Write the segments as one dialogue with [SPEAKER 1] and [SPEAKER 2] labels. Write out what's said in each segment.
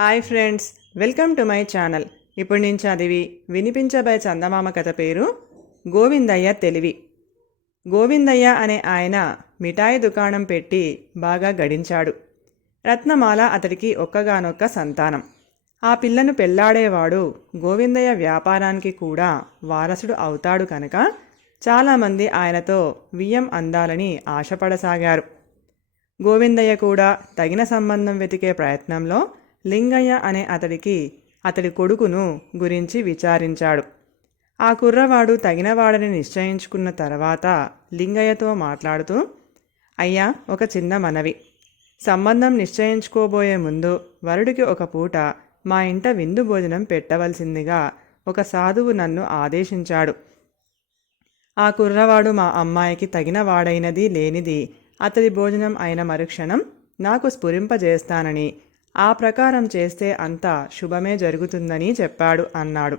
[SPEAKER 1] Hi friends welcome to my channel. ఇప్పుడు నేను చదివి వినిపించబోయే చందమామ కథ పేరు గోవిందయ్య తెలివి. గోవిందయ్య అనే ఆయన మిఠాయి దుకాణం పెట్టి బాగా గడించాడు. రత్నమాల అతడికి ఒక్కగానొక్క సంతానం. ఆ పిల్లను పెళ్ళాడేవాడు గోవిందయ్య వ్యాపారానికి కూడా వారసుడు అవుతాడు కనుక చాలామంది ఆయనతో వియ్యం అందాలని ఆశపడసాగారు. గోవిందయ్య కూడా తగిన సంబంధం వెతికే ప్రయత్నంలో లింగయ్య అనే అతడికి అతడి కొడుకును గురించి విచారించాడు. ఆ కుర్రవాడు తగినవాడని నిశ్చయించుకున్న తర్వాత లింగయ్యతో మాట్లాడుతూ అయ్యా ఒక చిన్న మనవి. సంబంధం నిశ్చయించుకోబోయే ముందు వరుడికి ఒక పూట మా ఇంట విందు భోజనం పెట్టవలసిందిగా ఒక సాధువు నన్ను ఆదేశించాడు. ఆ కుర్రవాడు మా అమ్మాయికి తగిన వాడైనది లేనిది అతడి భోజనం అయిన మరుక్షణం నాకు స్ఫురింపజేస్తానని ఆ ప్రకారం చేస్తే అంతా శుభమే జరుగుతుందని చెప్పాడు అన్నాడు.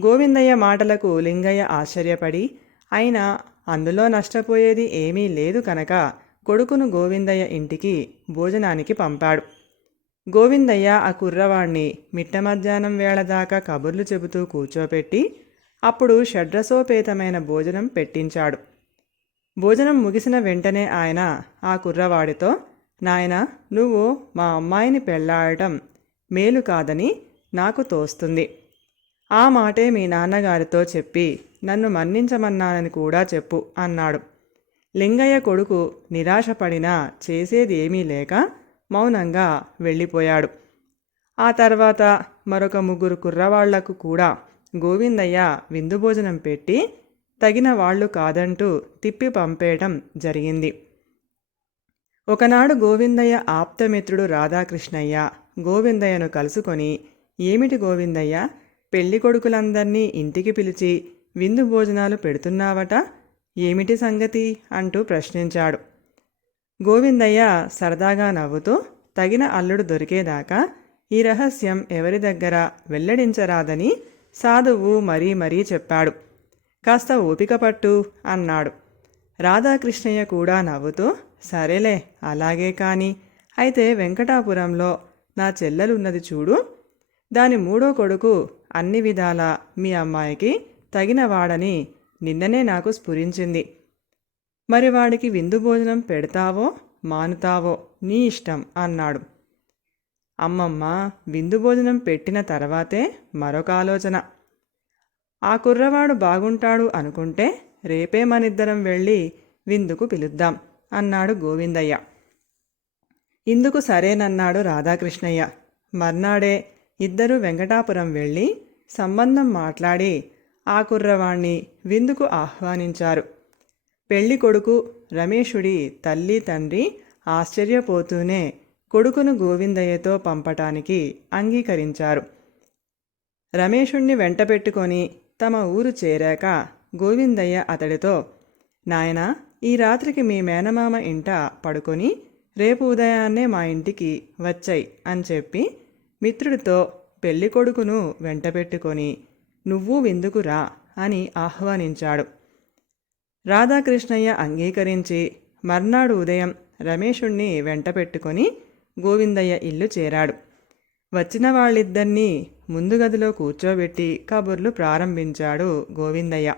[SPEAKER 1] గోవిందయ్య మాటలకు లింగయ్య ఆశ్చర్యపడి అయినా అందులో నష్టపోయేది ఏమీ లేదు కనుక కొడుకును గోవిందయ్య ఇంటికి భోజనానికి పంపాడు. గోవిందయ్య ఆ కుర్రవాణ్ణి మిట్ట మధ్యాహ్నం వేళ దాకా కబుర్లు చెబుతూ కూర్చోపెట్టి అప్పుడు షడ్రసోపేతమైన భోజనం పెట్టించాడు. భోజనం ముగిసిన వెంటనే ఆయన ఆ కుర్రవాడితో నాయన నువ్వు మా అమ్మాయిని పెళ్ళాడటం మేలు కాదని నాకు తోస్తుంది. ఆ మాటే మీ నాన్నగారితో చెప్పి నన్ను మన్నించమన్నానని కూడా చెప్పు అన్నాడు. లింగయ్య కొడుకు నిరాశపడినా చేసేది ఏమీ లేక మౌనంగా వెళ్ళిపోయాడు. ఆ తర్వాత మరొక ముగ్గురు కుర్రవాళ్ళకు కూడా గోవిందయ్య విందు భోజనం పెట్టి తగిన వాళ్ళు కాదంటూ తిప్పి పంపేయటం జరిగింది. ఒకనాడు గోవిందయ్య ఆప్తమిత్రుడు రాధాకృష్ణయ్య గోవిందయ్యను కలుసుకొని ఏమిటి గోవిందయ్య? పెళ్ళి కొడుకులందర్నీ ఇంటికి పిలిచి విందు భోజనాలు పెడుతున్నావట? ఏమిటి సంగతి? అంటూ ప్రశ్నించాడు. గోవిందయ్య సరదాగా నవ్వుతూ తగిన అల్లుడు దొరికేదాకా ఈ రహస్యం ఎవరి దగ్గర వెల్లడించరాదని సాధువు మరీ మరీ చెప్పాడు. కాస్త ఓపిక పట్టు అన్నాడు. రాధాకృష్ణయ్య కూడా నవ్వుతూ సరేలే అలాగే కానీ. అయితే వెంకటాపురంలో నా చెల్లెలున్నది చూడు. దాని మూడో కొడుకు అన్ని విధాల మీ అమ్మాయికి తగినవాడని నిన్ననే నాకు స్ఫురించింది. మరి వాడికి విందు భోజనం పెడతావో మానుతావో నీ ఇష్టం అన్నాడు. అమ్మమ్మ విందు భోజనం పెట్టిన తర్వాతే మరొక ఆలోచన. ఆ కుర్రవాడు బాగుంటాడు అనుకుంటే రేపే మనిద్దరం వెళ్ళి విందుకు పిలుద్దాం. అన్నాడు గోవిందయ్య. ఇందుకు సరేనన్నాడు రాధాకృష్ణయ్య. మర్నాడే ఇద్దరు వెంకటాపురం వెళ్ళి సంబంధం మాట్లాడి ఆ కుర్రవాణ్ణి విందుకు ఆహ్వానించారు. పెళ్ళి కొడుకు రమేషుడి తల్లి తండ్రి ఆశ్చర్యపోతూనే కొడుకును గోవిందయ్యతో పంపటానికి అంగీకరించారు. రమేషుణ్ణి వెంటపెట్టుకొని తమ ఊరు చేరాక గోవిందయ్య అతడితో నాయనా ఈ రాత్రికి మీ మేనమామ ఇంట పడుకొని రేపు ఉదయాన్నే మా ఇంటికి వచ్చాయి అని చెప్పి మిత్రుడితో పెళ్ళి కొడుకును వెంటపెట్టుకొని నువ్వు విందుకురా అని ఆహ్వానించాడు. రాధాకృష్ణయ్య అంగీకరించి మర్నాడు ఉదయం రమేషుణ్ణి వెంటపెట్టుకొని గోవిందయ్య ఇల్లు చేరాడు. వచ్చిన వాళ్ళిద్దరినీ ముందు గదిలో కూర్చోబెట్టి కబుర్లు ప్రారంభించాడు గోవిందయ్య.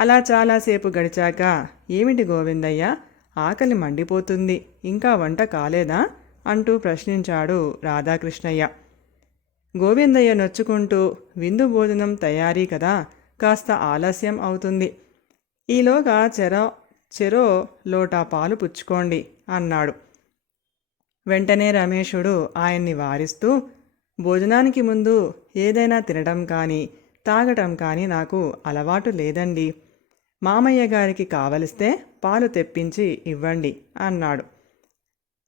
[SPEAKER 1] అలా చాలాసేపు గడిచాక ఏమిటి గోవిందయ్య? ఆకలి మండిపోతుంది. ఇంకా వంట కాలేదా? అంటూ ప్రశ్నించాడు రాధాకృష్ణయ్య. గోవిందయ్య నొచ్చుకుంటూ విందు భోజనం తయారీ కదా కాస్త ఆలస్యం అవుతుంది. ఈలోగా చెరో చెరో లోటా పాలు పుచ్చుకోండి అన్నాడు. వెంటనే రమేషుడు ఆయన్ని వారిస్తూ భోజనానికి ముందు ఏదైనా తినడం కానీ తాగటం కానీ నాకు అలవాటు లేదండి. మామయ్య గారికి కావలిస్తే పాలు తెప్పించి ఇవ్వండి అన్నాడు.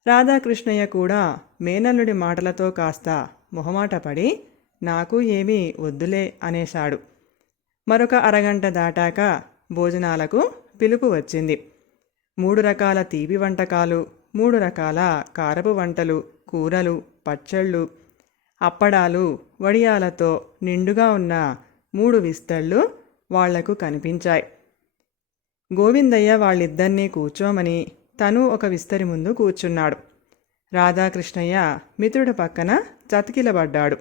[SPEAKER 1] రాధాకృష్ణయ్య కూడా మేనల్లుడి మాటలతో కాస్త మొహమాటపడి నాకు ఏమీ వద్దులే అనేశాడు. మరొక అరగంట దాటాక భోజనాలకు పిలుపు వచ్చింది. మూడు రకాల తీపి వంటకాలు మూడు రకాల కారపు వంటలు కూరలు పచ్చళ్ళు అప్పడాలు వడియాలతో నిండుగా ఉన్న మూడు విస్తళ్ళు వాళ్ళకు కనిపించాయి. గోవిందయ్య వాళ్ళిద్దరినీ కూర్చోమని తను ఒక విస్తరి ముందు కూర్చున్నాడు. రాధాకృష్ణయ్య మిత్రుడి పక్కన చతికిలబడ్డాడు.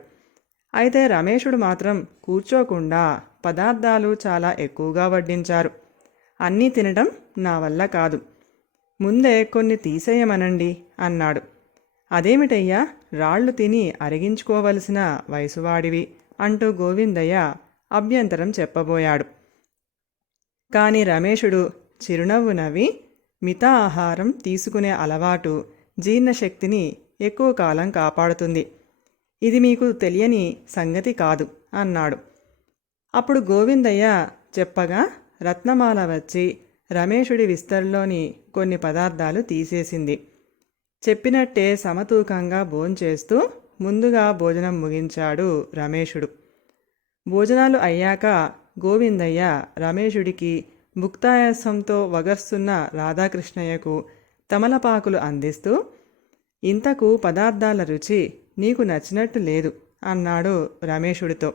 [SPEAKER 1] అయితే రమేషుడు మాత్రం కూర్చోకుండా పదార్థాలు చాలా ఎక్కువగా వడ్డించారు. అన్నీ తినడం నా వల్ల కాదు. ముందే కొన్ని తీసేయమనండి అన్నాడు. అదేమిటయ్యా? రాళ్ళు తిని అరిగించుకోవలసిన వయసువాడివి అంటూ గోవిందయ్య అభ్యంతరం చెప్పబోయాడు. కాని రమేషుడు చిరునవ్వు నవ్వి మిత ఆహారం తీసుకునే అలవాటు జీర్ణశక్తిని ఎక్కువ కాలం కాపాడుతుంది. ఇది మీకు తెలియని సంగతి కాదు అన్నాడు. అప్పుడు గోవిందయ్య చెప్పగా రత్నమాల వచ్చి రమేషుడి విస్తర్లోని కొన్ని పదార్థాలు తీసేసింది. చెప్పినట్టే సమతూకంగా భోంచేస్తూ ముందుగా భోజనం ముగించాడు రమేషుడు. భోజనాలు అయ్యాక గోవిందయ్య రమేషుడికి ముక్తాయాసంతో వగర్స్తున్న రాధాకృష్ణయ్యకు తమలపాకులు అందిస్తూ ఇంతకు పదార్థాల రుచి నీకు నచ్చినట్టు లేదు అన్నాడు రమేషుడితో.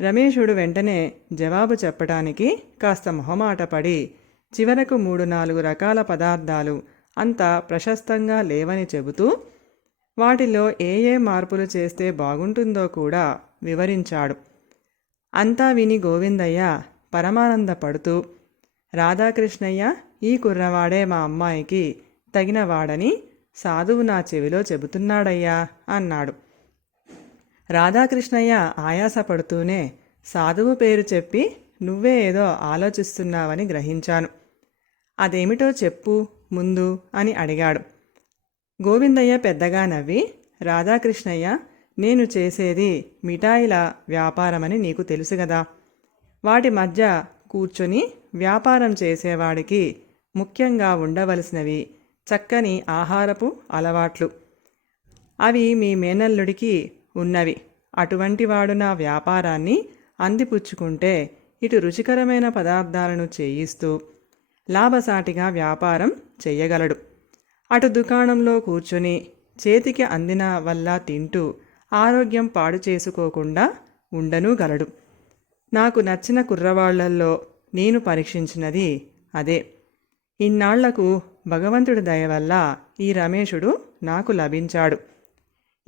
[SPEAKER 1] రమేషుడు వెంటనే జవాబు చెప్పడానికి కాస్త మొహమాటపడి చివరకు మూడు నాలుగు రకాల పదార్థాలు అంత ప్రశస్తంగా లేవని చెబుతూ వాటిలో ఏ ఏ మార్పులు చేస్తే బాగుంటుందో కూడా వివరించాడు. అంతా విని గోవిందయ్య పరమానందపడుతూ రాధాకృష్ణయ్య ఈ కుర్రవాడే మా అమ్మాయికి తగినవాడని సాధువు నా చెవిలో చెబుతున్నాడయ్యా అన్నాడు. రాధాకృష్ణయ్య ఆయాసపడుతూనే సాధువు పేరు చెప్పి నువ్వే ఏదో ఆలోచిస్తున్నావని గ్రహించాను. అదేమిటో చెప్పు ముందు అని అడిగాడు. గోవిందయ్య పెద్దగా నవ్వి రాధాకృష్ణయ్య నేను చేసేది మిఠాయిల వ్యాపారమని నీకు తెలుసు కదా వాటి మధ్య కూర్చొని వ్యాపారం చేసేవాడికి ముఖ్యంగా ఉండవలసినవి చక్కని ఆహారపు అలవాట్లు. అవి మీ మేనల్లుడికి ఉన్నవి. అటువంటి వాడు నా వ్యాపారాన్ని అందిపుచ్చుకుంటే ఇటు రుచికరమైన పదార్థాలను చేయిస్తూ లాభసాటిగా వ్యాపారం చేయగలడు అటు దుకాణంలో కూర్చొని చేతికి అందిన వల్ల తింటూ ఆరోగ్యం పాడు చేసుకోకుండా ఉండనూగలడు నాకు నచ్చిన కుర్రవాళ్ళల్లో నేను పరీక్షించినది అదే. ఇన్నాళ్ళకు భగవంతుడి దయ వల్ల ఈ రమేషుడు నాకు లభించాడు.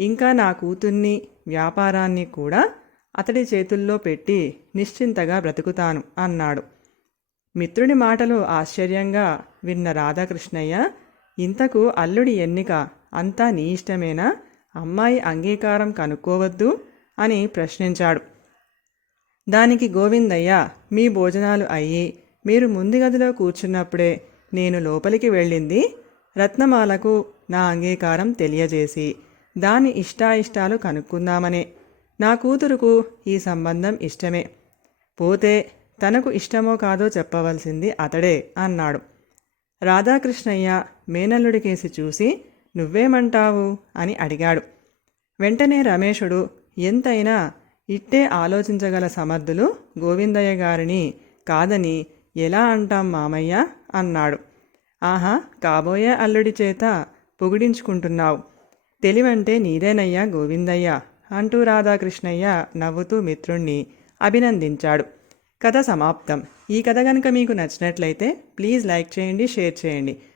[SPEAKER 1] ఇంకా నా కూతుర్ని వ్యాపారాన్ని కూడా అతడి చేతుల్లో పెట్టి నిశ్చింతగా బ్రతుకుతాను అన్నాడు. మిత్రుడి మాటలు ఆశ్చర్యంగా విన్న రాధాకృష్ణయ్య ఇంతకు అల్లుడి ఎన్నిక అంతా నీ ఇష్టమేనా? అమ్మాయి అంగీకారం కనుక్కోవద్దు అని ప్రశ్నించాడు. దానికి గోవిందయ్య మీ భోజనాలు అయ్యి మీరు ముందు గదిలో కూర్చున్నప్పుడే నేను లోపలికి వెళ్ళింది. రత్నమాలకు నా అంగీకారం తెలియజేసి దాని ఇష్టాయిష్టాలు కనుక్కుందామనే. నా కూతురుకు ఈ సంబంధం ఇష్టమే. పోతే తనకు ఇష్టమో కాదో చెప్పవలసింది అతడే అన్నాడు. రాధాకృష్ణయ్య మేనల్లుడికేసి చూసి నువ్వేమంటావు? అని అడిగాడు. వెంటనే రమేషుడు ఎంతైనా ఇట్టే ఆలోచించగల సమర్థులు గోవిందయ్య గారిని కాదని ఎలా అంటాం మామయ్య అన్నాడు. ఆహా కాబోయే అల్లుడి చేత పొగిడించుకుంటున్నావు. తెలివంటే నీదేనయ్యా గోవిందయ్య అంటూ రాధాకృష్ణయ్య నవ్వుతూ మిత్రుణ్ణి అభినందించాడు. కథ సమాప్తం. ఈ కథ కనుక మీకు నచ్చినట్లయితే ప్లీజ్ లైక్ చేయండి షేర్ చేయండి.